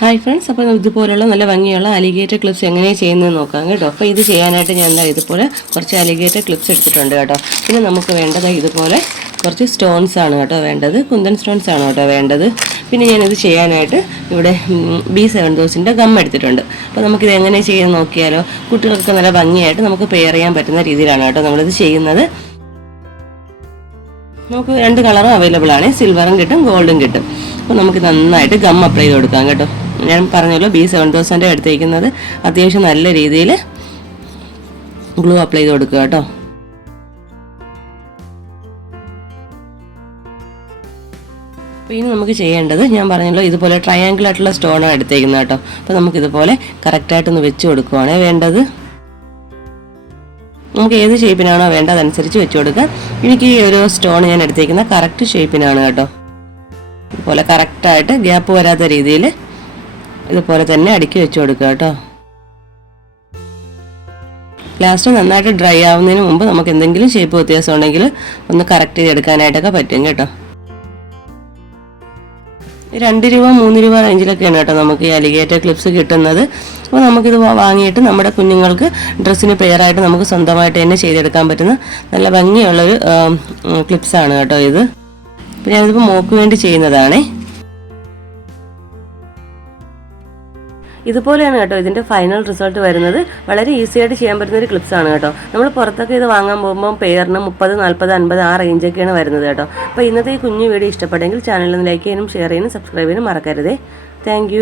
Hi friends, അപ്പോൾ ഇതുപോലുള്ള നല്ല ഭംഗിയുള്ള അലിഗേറ്റർ ക്ലിപ്സ് എങ്ങനെയാണ് ചെയ്യുന്നത് നോക്കാം കേട്ടോ. അപ്പോൾ ഇത് ചെയ്യാനായിട്ട് ഞാൻ ഇതുപോലെ കുറച്ച് അലിഗേറ്റർ ക്ലിപ്സ് എടുത്തിട്ടുണ്ട് കേട്ടോ. പിന്നെ നമുക്ക് വേണ്ടത് ഇതുപോലെ കുറച്ച് സ്റ്റോൺസ് ആണ് കേട്ടോ വേണ്ടത്, കുന്തൻ സ്റ്റോൺസ് ആണ് കേട്ടോ വേണ്ടത്. പിന്നെ ഞാനിത് ചെയ്യാനായിട്ട് ഇവിടെ B70 ഗം എടുത്തിട്ടുണ്ട്. അപ്പോൾ നമുക്കിത് എങ്ങനെ ചെയ്യാൻ നോക്കിയാലോ. കുട്ടികൾക്ക് നല്ല ഭംഗിയായിട്ട് നമുക്ക് പെയർ ചെയ്യാൻ പറ്റുന്ന രീതിയിലാണ് കേട്ടോ നമ്മളിത് ചെയ്യുന്നത്. നമുക്ക് 2 കളറും അവൈലബിൾ ആണ്, സിൽവറും കിട്ടും ഗോൾഡും കിട്ടും. അപ്പോൾ നമുക്ക് നന്നായിട്ട് ഗം അപ്ലൈ ചെയ്ത് കൊടുക്കാം കേട്ടോ. ഞാൻ പറഞ്ഞല്ലോ B70 എടുത്തേക്കുന്നത് അത്യാവശ്യം നല്ല രീതിയിൽ ഗ്ലൂ അപ്ലൈ ചെയ്ത് കൊടുക്കുക കേട്ടോ. അപ്പോൾ ഇനി നമുക്ക് ചെയ്യേണ്ടത് ഞാൻ പറഞ്ഞല്ലോ ഇതുപോലെ ട്രയാങ്കിൾ ആയിട്ടുള്ള സ്റ്റോണാണ് എടുത്തേക്കുന്നത് കേട്ടോ. അപ്പോൾ നമുക്കിതുപോലെ കറക്റ്റായിട്ടൊന്ന് വെച്ച് കൊടുക്കുവാണ് വേണ്ടത്. നമുക്ക് ഏത് ഷേപ്പിനാണോ വേണ്ടത് അതനുസരിച്ച് വെച്ച് കൊടുക്കാം. എനിക്ക് ഈ ഒരു സ്റ്റോൺ ഞാൻ എടുത്തേക്കുന്ന കറക്റ്റ് ഷേപ്പിനാണ് കേട്ടോ. ഇതുപോലെ കറക്റ്റായിട്ട് ഗ്യാപ്പ് വരാത്ത രീതിയിൽ ഇതുപോലെ തന്നെ അടുക്കി വെച്ച് കൊടുക്കുക കേട്ടോ. ലാസ്റ്റ് നന്നായിട്ട് ഡ്രൈ ആവുന്നതിന് മുമ്പ് നമുക്ക് എന്തെങ്കിലും ഷേപ്പ് വ്യത്യാസം ഉണ്ടെങ്കിൽ ഒന്ന് കറക്റ്റ് ചെയ്തെടുക്കാനായിട്ടൊക്കെ പറ്റും കേട്ടോ. 2 രൂപ 3 രൂപ റേഞ്ചിലൊക്കെയാണ് കേട്ടോ നമുക്ക് ഈ അലിഗേറ്റർ ക്ലിപ്സ് കിട്ടുന്നത്. അപ്പോൾ നമുക്കിത് വാങ്ങിയിട്ട് നമ്മുടെ കുഞ്ഞുങ്ങൾക്ക് ഡ്രസ്സിന് പെയറായിട്ട് നമുക്ക് സ്വന്തമായിട്ട് തന്നെ ചെയ്തെടുക്കാൻ പറ്റുന്ന നല്ല ഭംഗിയുള്ളൊരു ക്ലിപ്സാണ് കേട്ടോ ഇത്. അപ്പോൾ ഞാനിതിപ്പോൾ മോക്ക് വേണ്ടി ചെയ്യുന്നതാണേ. ഇതുപോലെയാണ് കേട്ടോ ഇതിൻ്റെ ഫൈനൽ റിസൾട്ട് വരുന്നത്. വളരെ ഈസി ആയിട്ട് ചെയ്യാൻ പറ്റുന്ന ഒരു ക്ലിപ്സ് ആണ് കേട്ടോ. നമ്മൾ പുറത്തൊക്കെ ഇത് വാങ്ങാൻ പോകുമ്പോൾ പെയറിന് 30, 40, 50 ആ റേഞ്ചൊക്കെയാണ് വരുന്നത് കേട്ടോ. അപ്പോൾ ഇന്നത്തെ ഈ കുഞ്ഞു വീഡിയോ ഇഷ്ടപ്പെട്ടെങ്കിൽ ചാനലിൽ ലൈക്ക് ചെയ്യാനും ഷെയർ ചെയ്യാനും സബ്സ്ക്രൈബ് ചെയ്യാനും മറക്കരുതേ. താങ്ക്